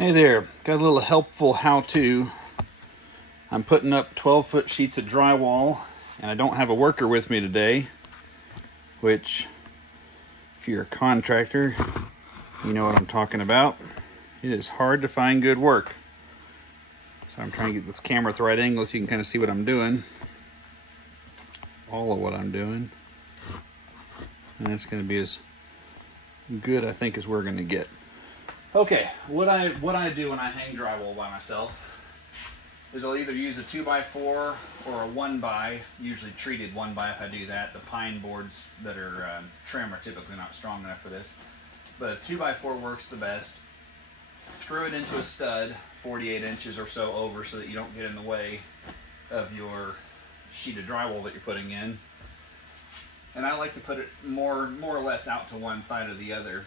Hey there, got a little helpful how-to. I'm putting up 12-foot sheets of drywall, and I don't have a worker with me today, which, if you're a contractor, you know what I'm talking about. It is hard to find good work. So I'm trying to get this camera at the right angle so you can kind of see what I'm doing. All of what I'm doing. And it's going to be as good, I think, as we're going to get. Okay, what I do when I hang drywall by myself is I'll either use a 2x4 or a 1x, usually treated 1x if I do that. The pine boards that are trim are typically not strong enough for this. But a 2x4 works the best. Screw it into a stud 48 inches or so over so that you don't get in the way of your sheet of drywall that you're putting in. And I like to put it more or less out to one side or the other.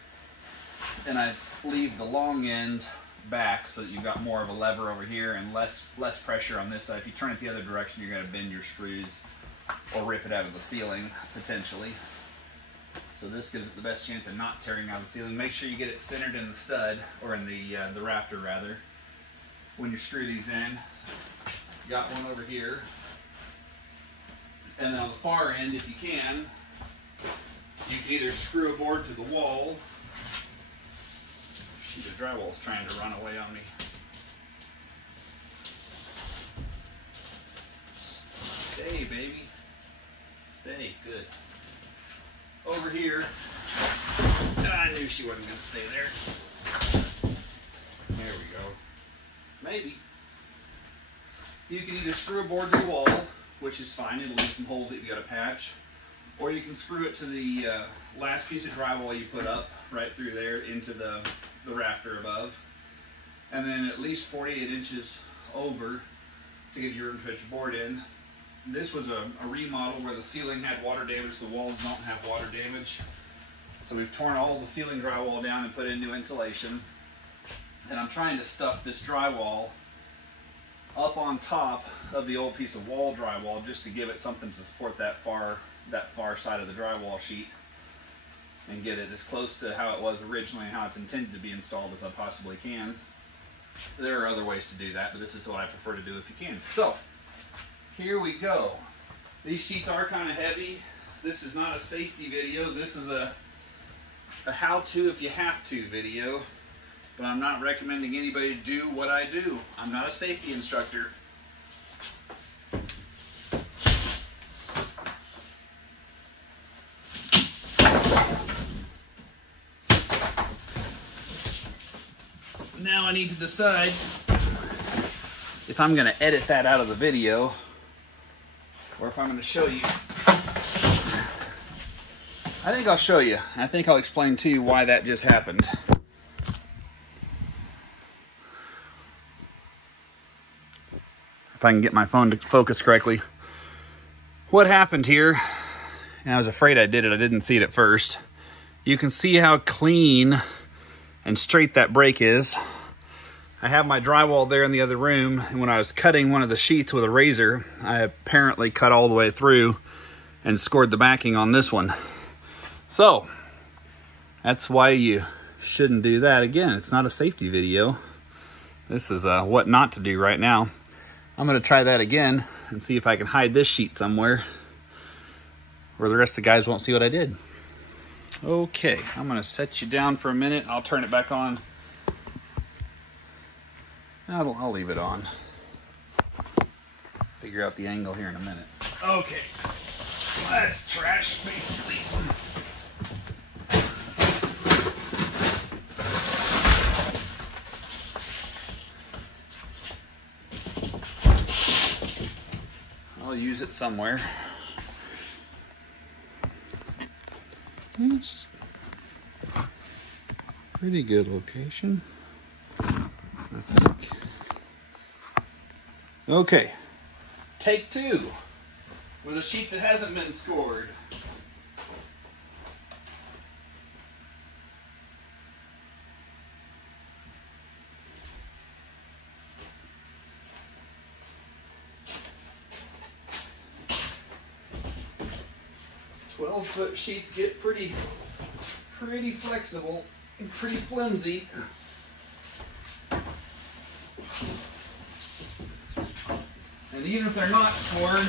And I leave the long end back so that you've got more of a lever over here and less pressure on this side. If you turn it the other direction, you're going to bend your screws or rip it out of the ceiling, potentially. So this gives it the best chance of not tearing out of the ceiling. Make sure you get it centered in the stud, or in the rafter rather, when you screw these in. Got one over here. And then on the far end, if you can either screw a board to the wall. Sheet of drywall is trying to run away on me. Stay, baby. Stay. Good. Over here. I knew she wasn't going to stay there. There we go. Maybe. You can either screw a board to the wall, which is fine. It'll leave some holes that you've got to patch. Or you can screw it to the last piece of drywall you put up right through there into the rafter above, and then at least 48 inches over to get your room to put your board in. This was a remodel where the ceiling had water damage, the walls don't have water damage. So we've torn all the ceiling drywall down and put in new insulation. And I'm trying to stuff this drywall up on top of the old piece of wall drywall just to give it something to support that far side of the drywall sheet, and get it as close to how it was originally and how it's intended to be installed as I possibly can. There are other ways to do that, but this is what I prefer to do if you can. So, here we go. These sheets are kind of heavy. This is not a safety video. This is a how-to if you have to video, but I'm not recommending anybody do what I do. I'm not a safety instructor. Now I need to decide if I'm going to edit that out of the video or if I'm going to show you. I think I'll show you. I think I'll explain to you why that just happened. If I can get my phone to focus correctly. What happened here, and I was afraid I did it. I didn't see it at first. You can see how clean and straight that break is. I have my drywall there in the other room, and when I was cutting one of the sheets with a razor, I apparently cut all the way through and scored the backing on this one. So, that's why you shouldn't do that. Again, it's not a safety video. This is what not to do right now. I'm going to try that again and see if I can hide this sheet somewhere where the rest of the guys won't see what I did. Okay, I'm going to set you down for a minute. I'll turn it back on. I'll leave it on. Figure out the angle here in a minute. Okay, well, that's trash, basically. I'll use it somewhere. It's a pretty good location, I think. Okay, take two with a sheet that hasn't been scored. Foot sheets get pretty flexible and pretty flimsy. even if they're not scored,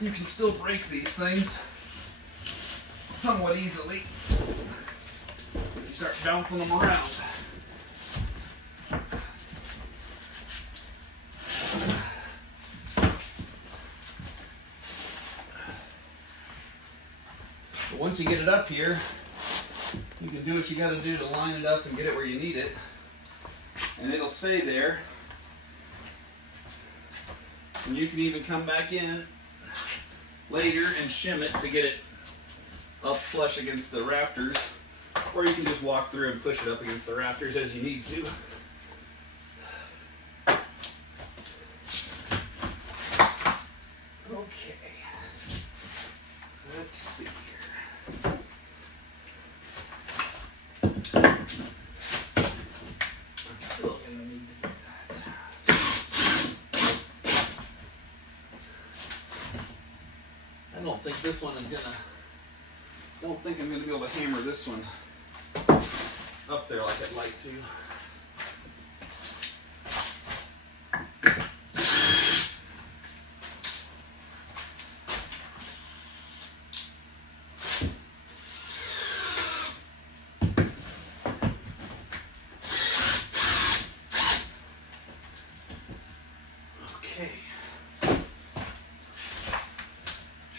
you can still break these things somewhat easily if you start bouncing them around. But once you get it up here, you can do what you got to do to line it up and get it where you need it, and it'll stay there. And you can even come back in later and shim it to get it up flush against the rafters, or you can just walk through and push it up against the rafters as you need to. Okay, let's see here. I'm still gonna need to do that. I don't think this one is gonna, don't think I'm gonna be able to hammer this one up there like I'd like to.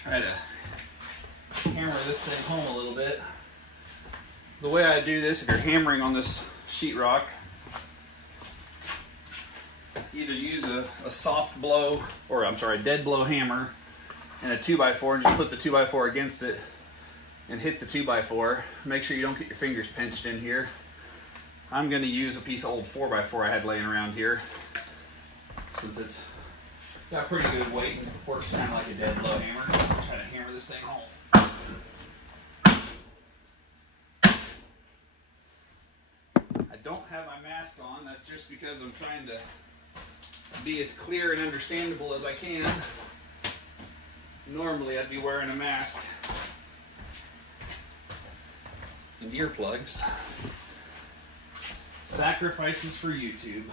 Try to hammer this thing home a little bit. The way I do this, if you're hammering on this sheetrock, either use a soft blow, or I'm sorry, a dead blow hammer and a 2x4, and just put the 2x4 against it and hit the 2x4. Make sure you don't get your fingers pinched in here. I'm going to use a piece of old 4x4 I had laying around here, since it's got pretty good weight and works kind of like a dead blow hammer. Try to hammer this thing home. I don't have my mask on. That's just because I'm trying to be as clear and understandable as I can. Normally I'd be wearing a mask and earplugs. Sacrifices for YouTube.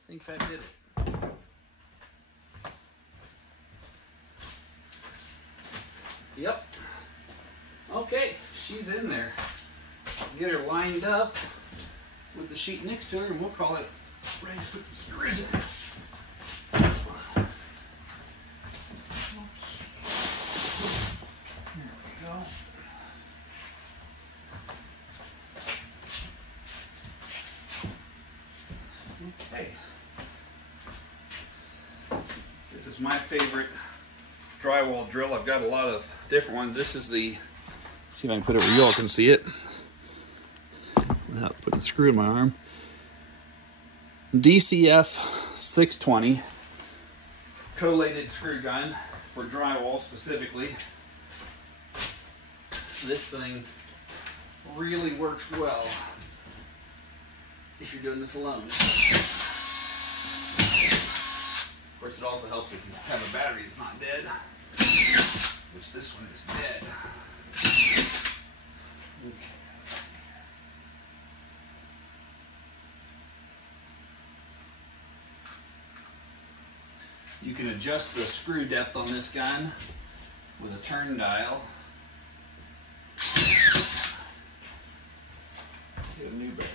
I think that did it. Yep. Okay, she's in there. Get her lined up with the sheet next to her, and we'll call it ready to put some screws in. There we go. Okay. This is my favorite drywall drill. I've got a lot of different ones. This is the, see if I can put it where you all can see it without putting a screw in my arm. DCF620 collated screw gun for drywall specifically. This thing really works well if you're doing this alone. Of course, it also helps if you have a battery that's not dead, which this one is dead. Okay. You can adjust the screw depth on this gun with a turn dial. Get a new battery.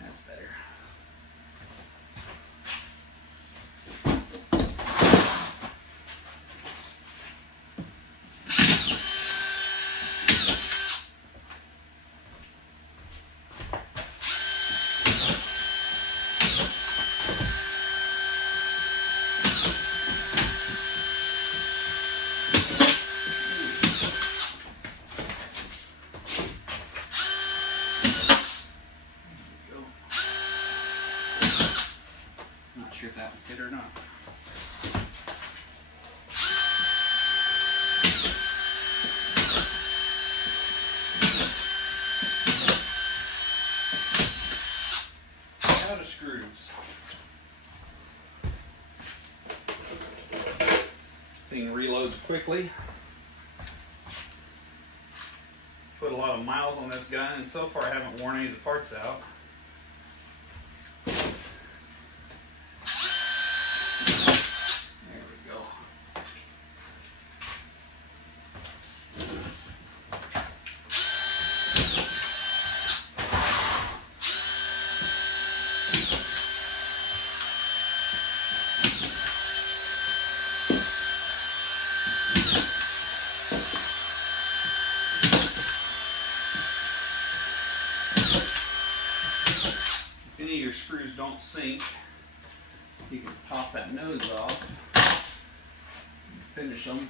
That's better. or not. Out of screws. Thing reloads quickly. Put a lot of miles on this gun, and so far I haven't worn any of the parts out. There we go. If any of your screws don't sink, you can pop that nose off and finish them.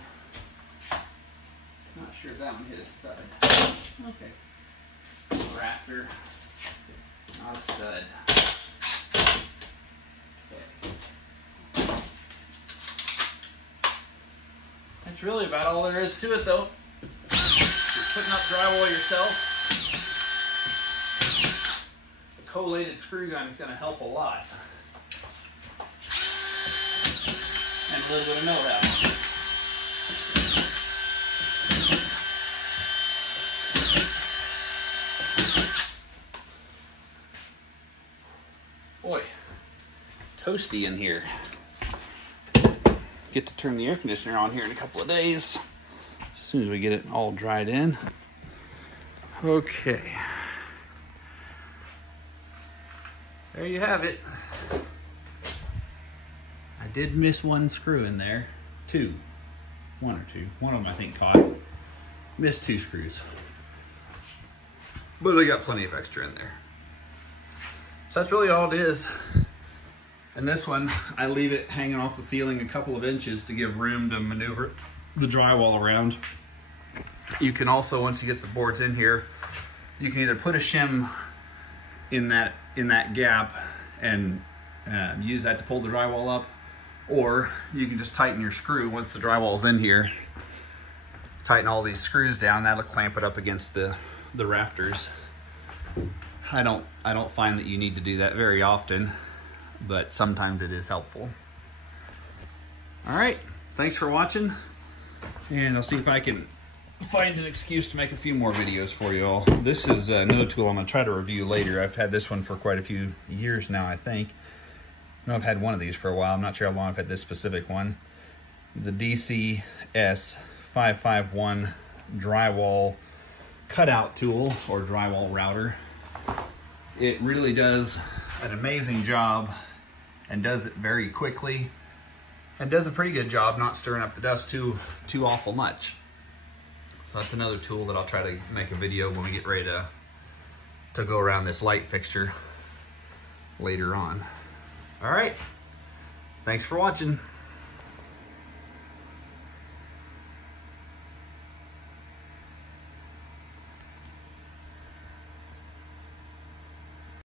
Not sure if that one hit a stud. Okay. Rafter, not a stud. Okay. That's really about all there is to it though. If you're putting up drywall yourself, collated screw gun is going to help a lot. And a little bit of know-how. Boy, toasty in here. Get to turn the air conditioner on here in a couple of days. As soon as we get it all dried in. Okay. There you have it. I did miss one screw in there. One or two. One of them I think caught. Missed 2 screws. But I got plenty of extra in there. So that's really all it is. And this one, I leave it hanging off the ceiling a couple of inches to give room to maneuver the drywall around. You can also, once you get the boards in here, you can either put a shim in that gap and use that to pull the drywall up, or you can just tighten your screw once the drywall's in here. Tighten all these screws down, that'll clamp it up against the rafters. I don't find that you need to do that very often, but sometimes it is helpful. All right, thanks for watching, and I'll see if I can find an excuse to make a few more videos for you all. This is another tool I'm going to try to review later. I've had this one for quite a few years now, I think. No, I've had one of these for a while. I'm not sure how long I've had this specific one. The DCS620 Drywall cutout tool, or drywall router. It really does an amazing job and does it very quickly, and does a pretty good job not stirring up the dust too awful much. So that's another tool that I'll try to make a video when we get ready to go around this light fixture later on. All right, thanks for watching.